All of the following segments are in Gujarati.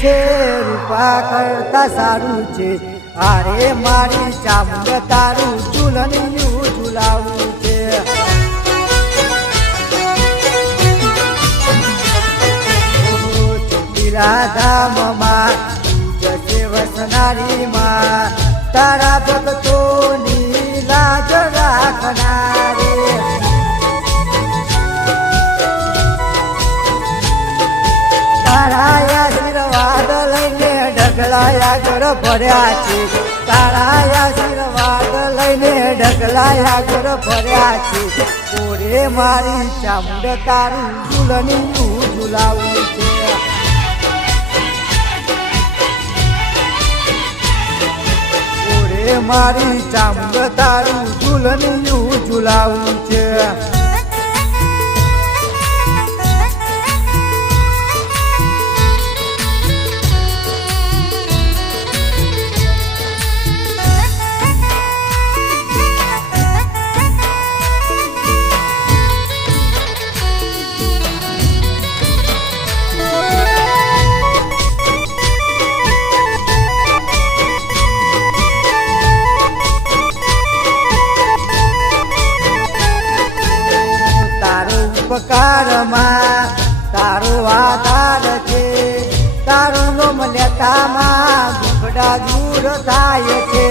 છે રૂપા કરતા સારું છે અરે મારી ચામુંડ તારું ઝૂલનિયું ઝૂલાવું છે ચોટીલા ધામમાં જશે વસનારી માં તારા ભક્તોની લાજ રાખનારે તારા આશીર્વાદ લઈને ઢગલાયા ઘર ભર્યા છે તારા આશીર્વાદ લઈને ઢગલાયા ઘર ભર્યા છે ઓરે મારી ચામુંડ તારું ઝૂલનિયું ઝૂલાવું છે ઓરે મારી ચામુંડ તારું ઝૂલનિયું ઝૂલાવું છે ઉપકારમાં તારો આધાર છે તારું નામ લેતામાં દુખડા દૂર થાય છે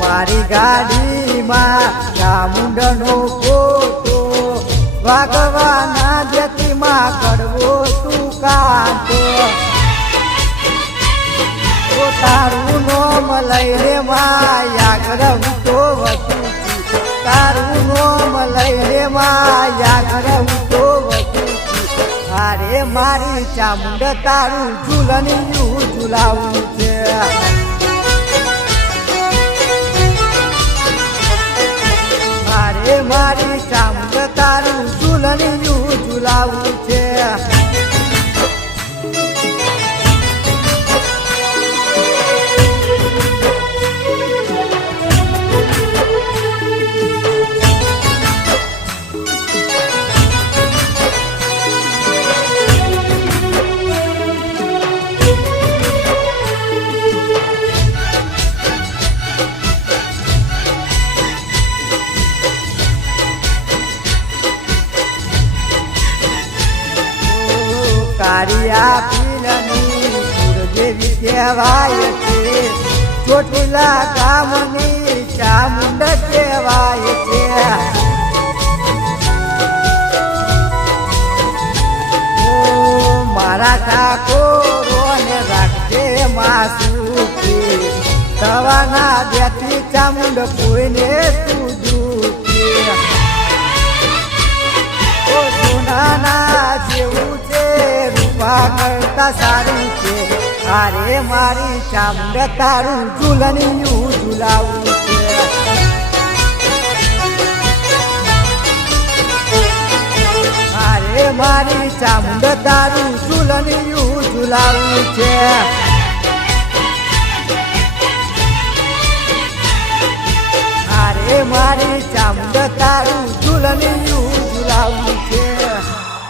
મારી ગાડીમાં ચામુંડનો ફોટો વાગવાના વ્યતિમાં કરવો તું કાંતો તારું નોમ લઈને માયા તો વસું તારું નોમ લઈને માયા તો વસું અરે મારી ચામુંડ તારું ઝૂલનિયું ઝૂલાવું છે અરે મારી ચામુંડ તારું ઝૂલનિયું ઝૂલાવું છે કારિયા પીલની સુરદેવી કહેવાય છે ચોટીલા ગામની ચામુંડ કહેવાય છે મારા ઠાકોરોને રાખજે માં સુખી તવાના બેઠી ચામુંડ કોઈને તું દુખી ઓ સોનાના જેવું છે રૂપા કરતા સારું છે અરે મારી ચામુંડ તારું ઝૂલનિયું ઝૂલાવું છે અરે મારી ચામુંડ તારું ઝૂલનિયું ઝૂલાવું છે અરે મારી ચામુંડ તારું ઝૂલનિયું